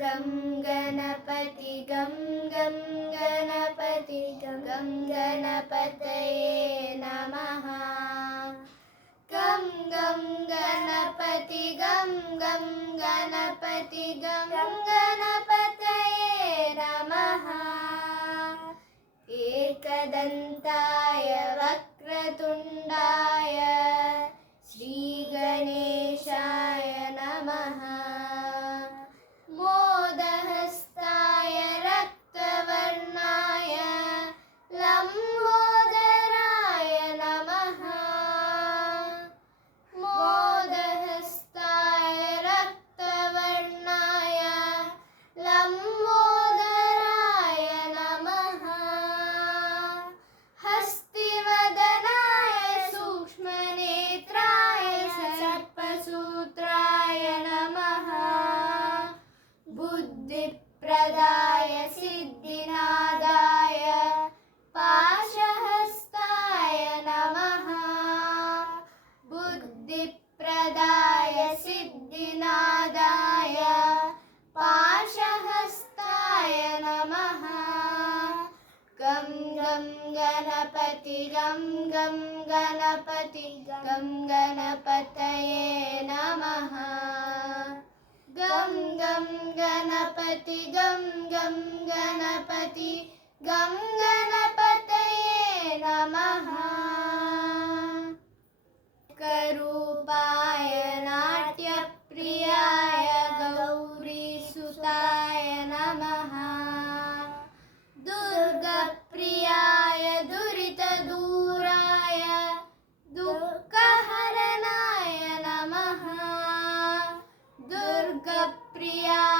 गं गणपति गं गणपति गं गणपतये नमः। गं गणपति गं गणपति गं गणपतये नमः। एकदन्ताय वक्रतुण्डाय श्रीगणेशाय नमः। मोदहस्ताय रक्तवर्णाय लम्बोदराय नमः। मोदहस्ताय रक्तवर्णाय लम्बोदराय नमः। हस्तिवदनाय सूक्ष्मनेत्राय सर्पसूत्राय नमः। बुद्धिप्रदाय सिद्धिनादाय पाशहस्ताय नमः। बुद्धिप्रदाय सिद्धिनादाय पाशहस्ताय नमः। गं गणपति गं गणपति गं गणपतये नमः। गं गणपति गं गणपति गं गणपतये नमः। करूपाय नाट्यप्रियाय गौरीसुताय नमः। दुर्गप्रियाय दुरितदूराय दुःखहरणाय नमः। दुर्गप्रियाय